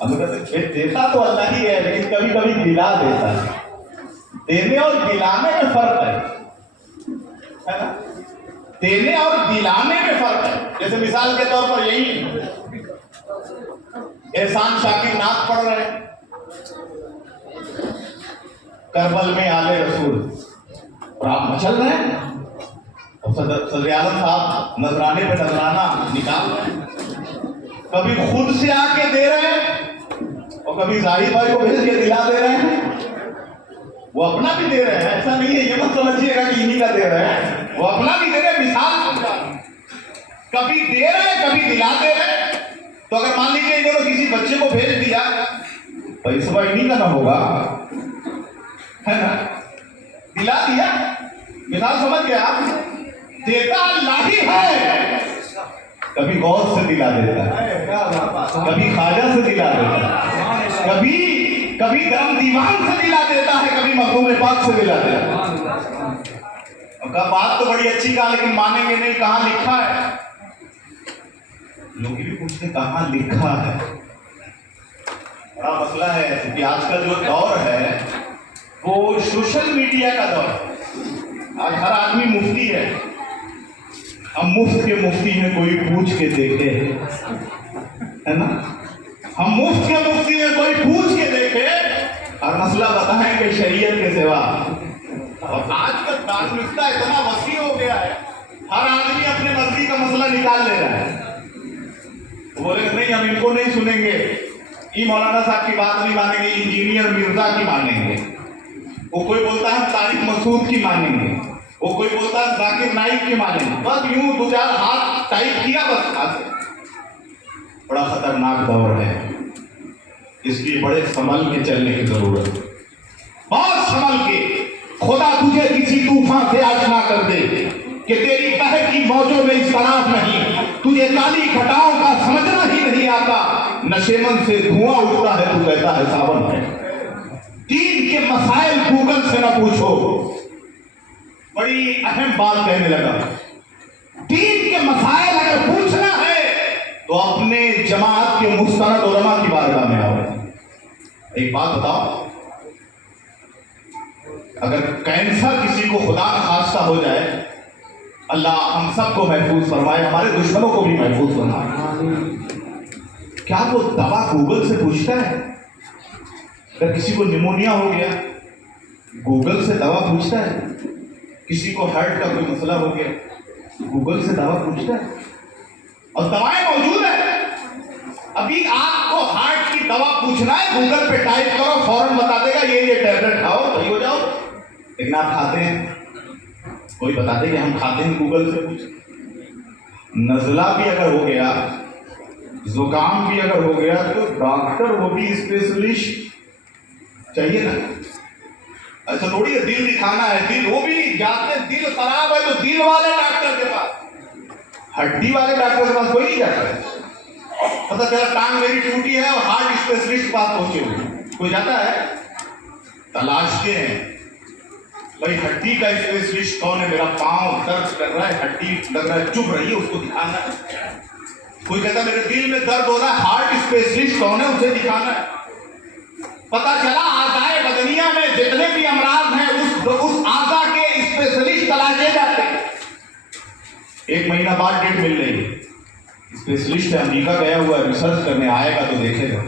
ہم کہتے ہیں دیتا تو اللہ ہی ہے لیکن کبھی کبھی دلا دیتا ہے. دینے اور دلانے میں فرق ہے نا؟ دینے اور دلانے میں فرق ہے. جیسے مثال کے طور پر یہی احسان شاکر نعت پڑھ رہے ہیں کربل میں آل رسول اور آپ مچل رہے ہیں اور صدر اعظم صاحب نذرانے پہ نذرانہ نکال رہے ہیں. کبھی خود سے آ کے دے رہے ہیں اور کبھی ظاہر بھائی کو بھیج کے دلا دے رہے ہیں. وہ اپنا بھی دے رہے ہیں، ایسا نہیں ہے یہ مت سمجھیے گا کہ انہی کا دے رہے ہیں. وہ اپنا بھی دے رہے ہیں. مثال سمجھا کبھی دے رہے ہیں کبھی دلا دے رہے ہیں. تو اگر مان لیجیے انہوں نے کسی بچے کو بھیج دیا پیسہ بھائی انہی کا نہ ہوگا ہے نا؟ دلا دیا. مثال سمجھ گیا. دیتا اللہ ہی ہے. کبھی غوث سے دلا دیتا ہے، کبھی خواجہ سے دلا دیتا ہے، کبھی گرم دیوان سے دلا دیتا ہے، کبھی مخدوم پاک سے دلا دیتا ہے. بات تو بڑی اچھی کہا لیکن مانیں گے نہیں. کہاں لکھا ہے؟ لوگ بھی پوچھتے کہاں لکھا ہے. بڑا مسئلہ ہے کیونکہ آج کل جو دور ہے وہ سوشل میڈیا کا دور ہے. آج ہر آدمی مفتی ہے. ہم مفت کے مفتی میں کوئی پوچھ کے دیکھے ہے نا؟ ہم مفت کے مفتی میں کوئی پوچھ کے دیکھے اور مسئلہ بتائیں کہ شریعت کے سوا. اور آج کل دارالفتہ اتنا وسیع ہو گیا ہے ہر آدمی اپنے مرضی کا مسئلہ نکال لے رہا ہے. بولے نہیں ہم ان کو نہیں سنیں گے، یہ مولانا صاحب کی بات نہیں مانیں گے، انجینئر مرزا کی مانیں گے. وہ کوئی بولتا ہے ہم طارق مسعود کی مانیں گے، وہ کوئی بولتا ہے ذاکر نائک کے معنی میں، بس یوں دو چار ہاتھ ٹائپ کیا بس ہاتھ سے. بڑا خطرناک دور ہے، اس لیے بڑے سنبھل کے چلنے کی ضرورت ہے، بہت سنبھل کے. خدا تجھے کسی طوفان سے آشنا کر دے کہ تیری بحر کی موجوں میں اضطراب نہیں، تجھے کالی گھٹاؤں کا سمجھنا ہی نہیں آتا، نشیمن سے دھواں اٹھتا ہے تو کہتا ہے ساون ہے. دین کے مسائل گوگل سے نہ پوچھو. بڑی اہم بات کہنے لگا، دین کے مسائل اگر پوچھنا ہے تو اپنے جماعت کے مستند علماء کی بارگاہ میں آؤ. ایک بات بتاؤ، اگر کینسر کسی کو خدا نخواستہ ہو جائے، اللہ ہم سب کو محفوظ فرمائے، ہمارے دشمنوں کو بھی محفوظ فرمائے، کیا وہ دوا گوگل سے پوچھتا ہے؟ اگر کسی کو نیمونیا ہو گیا گوگل سے دوا پوچھتا ہے؟ کسی کو ہارٹ کا کوئی مسئلہ ہو گیا گوگل سے دوا پوچھتا ہے؟ اور دوائیں موجود ہیں. ابھی آپ کو ہارٹ کی دوا پوچھنا ہے، گوگل پہ ٹائپ کرو، فوراً بتا دے گا یہ ٹیبلٹ کھاؤ صحیح ہو جاؤ. لیکن آپ کھاتے ہیں؟ کوئی بتاتے کہ ہم کھاتے ہیں گوگل سے پوچھ. نزلہ بھی اگر ہو گیا، زکام بھی اگر ہو گیا تو ڈاکٹر وہ بھی اسپیشلسٹ چاہیے نا. اچھا تھوڑی ہے دل دکھانا ہے، دل وہ بھی جاتے ہیں، دل خراب ہے تو دل والے ڈاکٹر کے پاس، ہڈی والے ڈاکٹر کے پاس کوئی نہیں جاتا ہے. پتہ چلا ٹانگ میری ٹوٹی ہے اور ہارٹ اسپیشلسٹ کے پاس پہنچے ہوئے، کوئی جاتا ہے؟ تلاشتے ہیں بھائی ہڈی کا اسپیشلسٹ کون ہے، میرا پاؤں درد کر رہا ہے، ہڈی لگ رہا ہے چبھ رہی ہے، اس کو دکھانا ہے. کوئی کہتا ہے میرے دل میں درد ہو رہا ہے، ہارٹ اسپیشلسٹ کون ہے، اسے دکھانا ہے. پتہ چلا اعضائے بدنیہ میں جتنے بھی امراض ہیں اس اعضا کے اسپیشلسٹ تلاشے جاتے ہیں. 1 مہینہ بعد ڈیٹ مل رہی ہے، اسپیشلسٹ امریکہ گیا ہوا ہے ریسرچ کرنے، آئے گا تو دیکھے گا.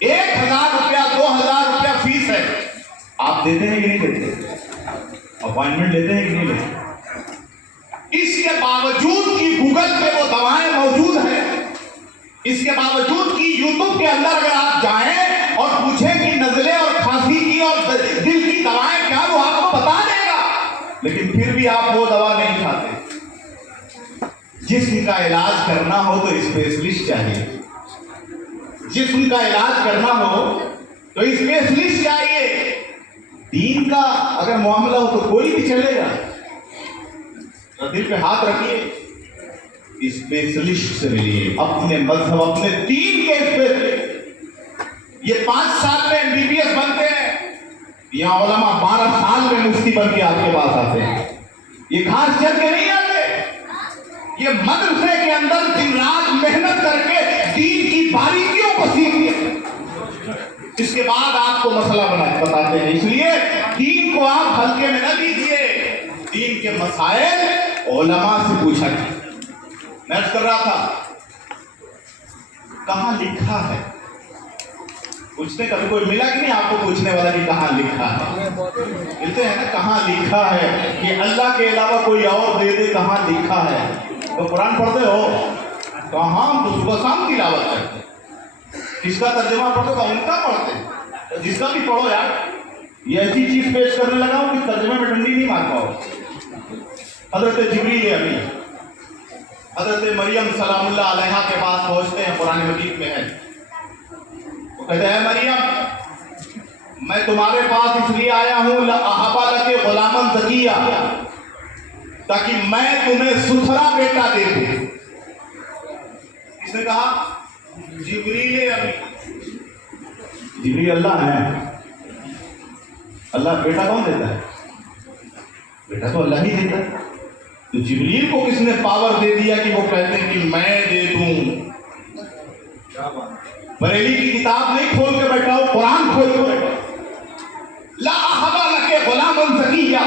1000 روپیہ 2000 روپیہ فیس ہے. آپ دیتے ہیں کہ نہیں دیتے؟ اپوائنٹمنٹ لیتے ہیں کہ نہیں لیتے؟ اس کے باوجود کی گوگل پہ وہ دوائیں موجود ہیں، اس کے باوجود کی یوٹیوب کے اندر اگر آپ جائیں اور پوچھیں کہ نزلے اور کھانسی کی اور دل کی دوائیں کیا، وہ آپ کو بتا دے گا، لیکن پھر بھی آپ وہ دوا نہیں کھاتے. جسم کا علاج کرنا ہو تو اسپیشلسٹ چاہیے، جسم کا علاج کرنا ہو تو اسپیشلسٹ چاہیے. دین کا اگر معاملہ ہو تو کوئی بھی چلے گا. دل پہ ہاتھ رکھیے، اسپیشلسٹ سے ملیے، اپنے مذہب اپنے دین کے اسپیشلسٹ. یہ 5 سال میں MBBS بنتے ہیں، یہاں علماء 12 سال میں مفتی بن کے آپ کے پاس آتے ہیں. یہ گھاس چل کے نہیں آتے، یہ مدرسے کے اندر دن رات محنت کر کے دین کی باریکیوں کو سیکھتے، اس کے بعد آپ کو مسئلہ بتاتے ہیں. اس لیے دین کو آپ ہلکے میں نہ لیجیے، دین کے مسائل علماء سے پوچھا کیجیے. میں عرض کر رہا تھا کہاں لکھا ہے، پوچھتے کبھی کوئی ملا کہ نہیں آپ کو پوچھنے والا کہ کہاں لکھا ہے؟ ملتے ہیں نا، کہاں لکھا ہے کہ اللہ کے علاوہ کوئی اور دے دے، کہاں لکھا ہے؟ تو قرآن پڑھتے ہو کہاں؟ ہم تو صبح شام تلاوت کرتے ہیں. کس کا ترجمہ پڑھتے ہو؟ ان کا پڑھتے ہیں، جس کا بھی پڑھو یار. یہ ایسی چیز پیش کرنے لگا ہوں کہ ترجمے میں ڈنڈی نہیں مار پاؤ. حضرت جبریل امین حضرت مریم سلام اللہ علیہا کے پاس پہنچتے ہیں، قرآن مجید میں ہے، وہ کہتے ہیں مریم میں تمہارے پاس اس لیے آیا ہوں لأہب لک غلاما زکیہ، تاکہ میں تمہیں ستھرا بیٹا دے دوں. کس نے کہا؟ جبریل امین. جبریل اللہ ہے، اللہ بیٹا کون دیتا ہے؟ بیٹا تو اللہ ہی دیتا ہے. تو جبریل کو کس نے پاور دے دیا کہ وہ کہتے ہیں کہ میں دے دوں؟ بریلی کی کتاب نہیں کھول کے بیٹھا ہو، قرآن کھول کے بیٹھا. لأہب لک غلاما زکیہ،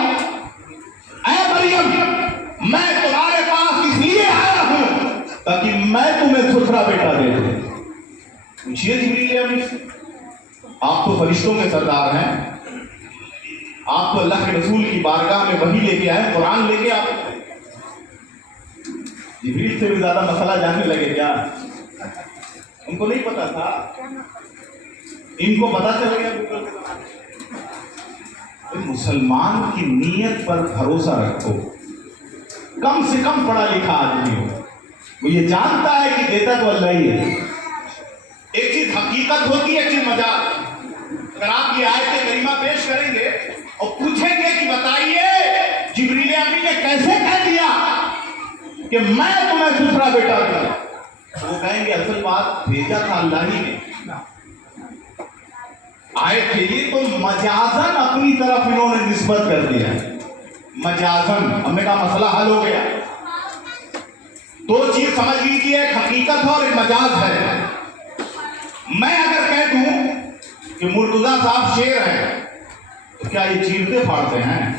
اے مریم میں تمہارے پاس اس لیے آیا ہوں تاکہ میں تمہیں ستھرا بیٹا دے دوں. پوچھیے جبریل امین سے، آپ تو فرشتوں کے سردار ہیں، آپ تو اللہ کے رسول کی بارگاہ میں وحی لے کے آئے، قرآن لے کے آئے. جبریل سے بھی زیادہ مسئلہ جاننے لگے کیا؟ ان کو نہیں پتا تھا، ان کو پتا چل گیا. مسلمان کی نیت پر بھروسہ رکھو. کم سے کم پڑھا لکھا آدمی ہو, وہ یہ جانتا ہے کہ دیتا تو اللہ ہی ہے. ایک چیز حقیقت ہوتی ہے, ایک چیز مجاز. اگر آپ یہ آیت کریمہ پیش کریں گے اور پوچھیں گے کہ بتائیے جبریل امین نے کیسے کہہ دیا کہ میں تمہیں دوسرا بیٹا دوں, وہ کہیں گے اصل بات بھیجا تھا اللہ ہی نے. آیت کے لیے تو مجازن اپنی طرف انہوں نے نسبت کر دیا. مجازن, ہم نے کہا مسئلہ حل ہو گیا. دو چیز سمجھ لیجیے, ایک حقیقت ہے اور ایک مجاز ہے. میں اگر کہہ دوں کہ مرتضیٰ صاحب شیر ہیں تو کیا یہ چیرتے پھاڑتے ہیں,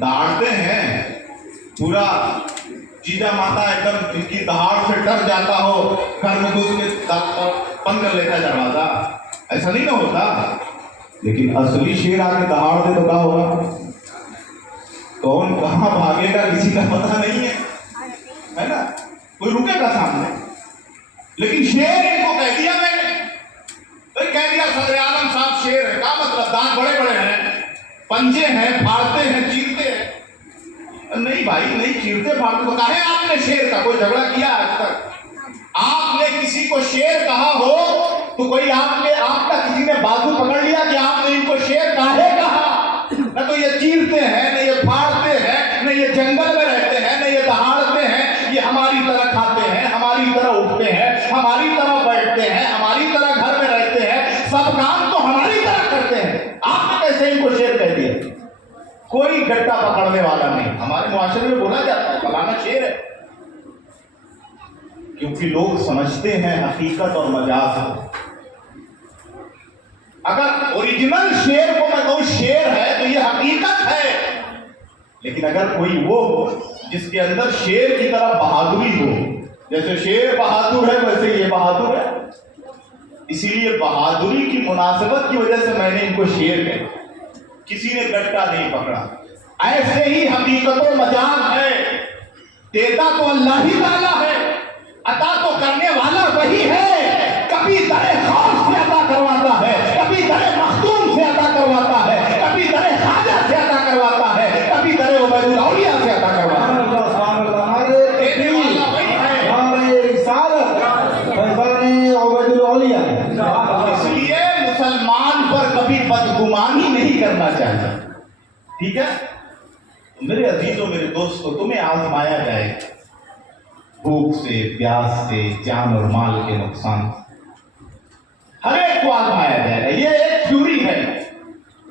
دہاڑتے ہیں؟ پورا جیجا ماتا ایک دم جن کی دہاڑ سے ڈر جاتا ہو گھر میں گھس کے بند کر لیتا دروازہ, ایسا نہیں نہ ہوتا. لیکن اصلی شیر آ کے دہاڑ دے تو کیا ہوگا؟ کون کہاں بھاگے گا کسی کا پتہ نہیں ہے نا, کوئی رکے گا سامنے. لیکن شیر ان کو کہہ دیا میں نے, کہہ دیا صدر اعظم صاحب شیر ہے. کیا مطلب؟ دانت بڑے بڑے ہیں, پنجے ہیں, پھاڑتے ہیں, چیرتے ہیں. نہیں بھائی نہیں چیرتے پھاڑتے. تو کہا ہے آپ نے شیر کا کوئی جھگڑا کیا آج تک؟ آپ نے کسی کو شیر کہا ہو تو کوئی آپ کا کسی نے بازو پکڑ لیا کہ آپ نے ان کو شیر کاہے کہا؟ نہ تو یہ چیرتے ہیں, نہ یہ پھاڑتے ہیں, نہ یہ جنگل میں رہتے ہیں, نہ یہ دہاڑتے ہیں. یہ ہماری طرح کھاتے ہیں, ہماری طرح اٹھتے ہیں, ہماری طرح بیٹھتے ہیں, ہماری طرح گھر میں رہتے ہیں, سب کام تو ہماری طرح کرتے ہیں. آپ نے کیسے ان کو شیر کہہ دیا؟ کوئی گٹا پکڑنے والا نہیں. ہمارے معاشرے میں بولا جاتا ہے فلانا شیر ہے, کیونکہ لوگ سمجھتے ہیں حقیقت اور مجاز کو. اگر اوریجنل شیر کو میں کہوں شیر ہے تو یہ حقیقت ہے. لیکن اگر کوئی وہ ہو جس کے اندر شیر کی طرح بہادری ہو, جیسے شیر بہادر ہے ویسے یہ بہادر ہے, اسی لیے بہادری کی مناسبت کی وجہ سے میں نے ان کو شیر کہا, کسی نے گٹا نہیں پکڑا. ایسے ہی حقیقت و مجاز ہے. دیتا تو اللہ ہی تعالیٰ ہے, عطا تو کرنے والا وہی ہے. کبھی در خوف سے عطا کرواتا ہے, کبھی در مختوم سے عطا کرواتا ہے, کبھی در خواجہ سے عطا کرواتا ہے, کبھی در عبید الاولیاء سے عطا کرواتا ہے. اس لیے مسلمان پر کبھی بدگمانی نہیں کرنا چاہیے. ٹھیک ہے میرے عزیزوں, میرے دوستوں, تمہیں آزمایا جائے بھوک سے, پیاس سے, جان اور مال کے نقصان, ہر ایک کو آزمایا جائے گا. یہ ایک تھیوری ہے,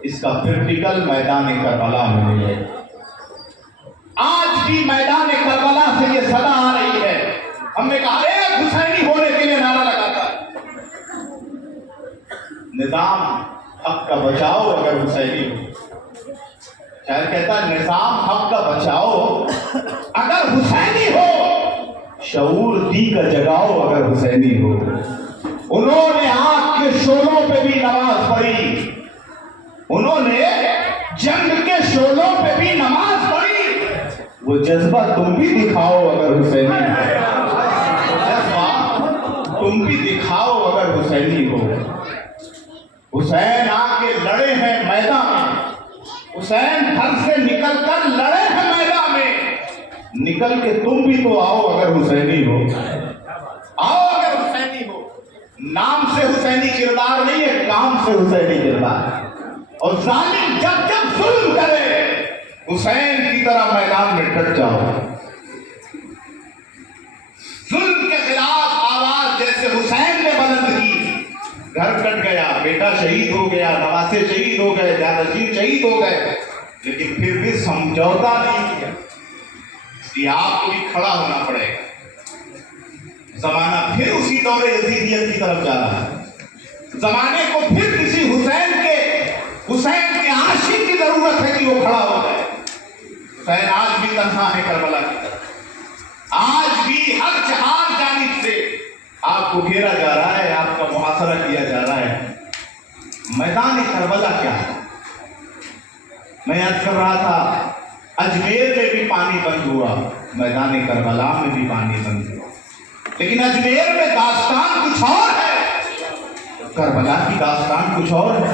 اس کا پریکٹیکل میدان کربلا میں ملے گا. آج بھی میدان کربلا سے یہ صدا آ رہی ہے. ہم نے کہا ایک حسینی ہونے کے لیے نعرہ لگاتا ہے, نظام حق کا بچاؤ اگر حسینی ہو. شاید کہتا ہے نظام حق کا بچاؤ اگر حسینی ہو, شعور دی کا جگاؤ اگر حسینی ہو. انہوں نے آگ کے شعلوں پہ بھی نماز پڑھی, انہوں نے جنگ کے شعلوں پہ بھی نماز پڑھی. وہ جذبہ تم بھی دکھاؤ اگر حسینی ہو, جذبہ تم بھی دکھاؤ اگر حسینی ہو. حسین آ کے لڑے ہیں میدان میں, حسین گھر سے نکل کر لڑے ہیں میدان میں, نکل کے تم بھی تو آؤ اگر حسینی ہو. آؤ اگر حسینی ہو. نام سے حسینی کردار نہیں ہے, کام سے حسینی کردار. اور ظالم جب جب ظلم کرے حسین کی طرح میدان میں ڈٹ جاؤ. ظلم کے خلاف آواز جیسے حسین نے بلند کی, گھر کٹ گیا, بیٹا شہید ہو گیا, نواسے شہید ہو گئے, جانشین شہید ہو گئے, لیکن پھر بھی سمجھوتا نہیں کیا. اس لیے آپ کو بھی کھڑا ہونا پڑے گا. زمانہ پھر اسی دور یزیدیت کی طرف جا رہا ہے. زمانے کو پھر کسی حسین کے عاشق کی ضرورت ہے کہ وہ کھڑا ہو جائے. حسین آج بھی تنہا ہے کربلا کی طرف. آج بھی ہر چہار جانب سے آپ کو گھیرا جا رہا ہے, آپ کا محاصرہ کیا جا رہا ہے. میدان کربلا کیا ہے؟ میں یاد کر رہا تھا اجمیر میں بھی پانی بند ہوا, میدان کربلا میں بھی پانی بند ہوا. لیکن اجمیر میں داستان کچھ اور ہے, کربلا کی داستان کچھ اور ہے.